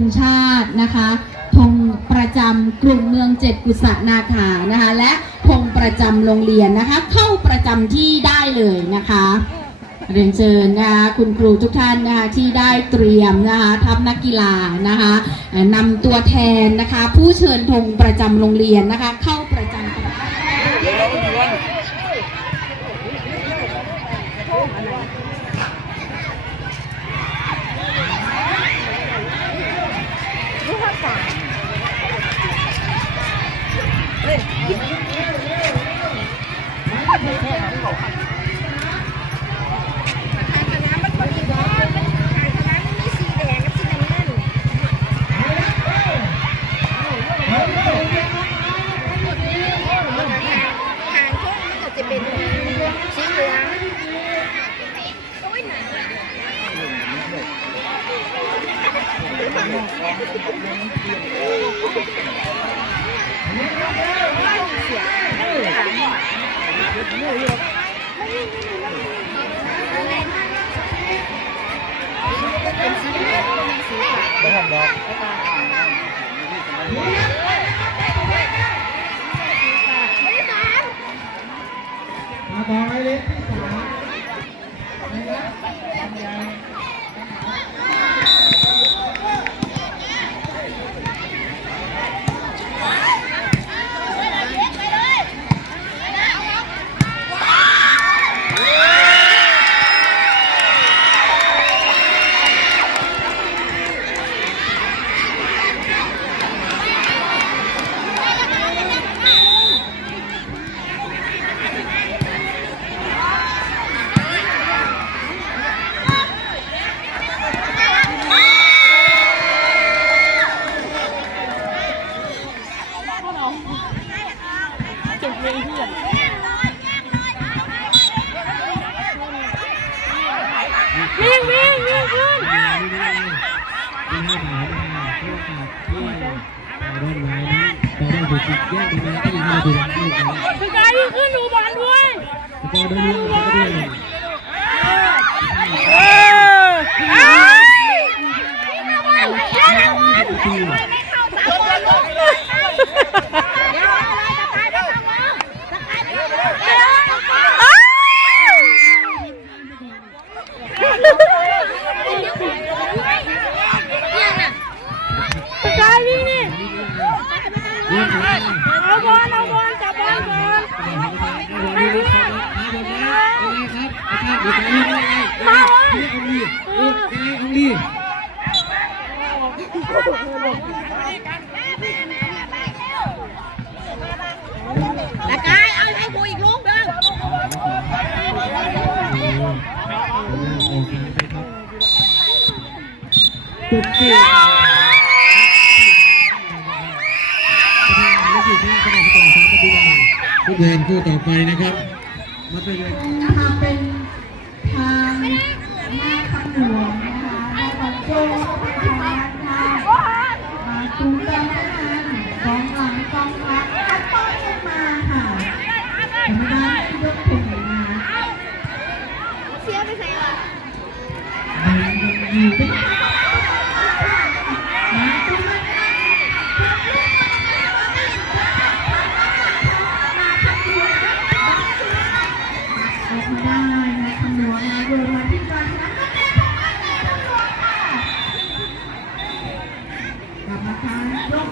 งชาตินะคะธงประจำกลุ่มเมือง7กุศนาคานะคะและธงประจำโรงเรียนนะคะเข้าประจำที่ได้เลยนะคะเรียนเชิญนะคะคุณครูทุกท่านนะคะที่ได้เตรียมนะคะทัพนักกีฬานะคะนำตัวแทนนะคะผู้เชิญธงประจำโรงเรียนนะคะเข้าประจำต่อไปเลยที่3สกายวิ่งขึ้นดูบอลด้วยสกายวิ่งนี่เอาบอลจับบอลก่อนไอ้เนี่ยมาตะกายเอาให้กูอีกลูกเด้อผู้แทนคู่ต่อไปนะครับมาเป็นนะคะเป็นทางแม่ขนวงนะคะได้บรรจุทางค่ะมาดูกันนะคะกองหลังกองรับคัดป้อนลงมาค่ะทางด้านยกถึงนะคะเสียไปใส่ละกรรมการยก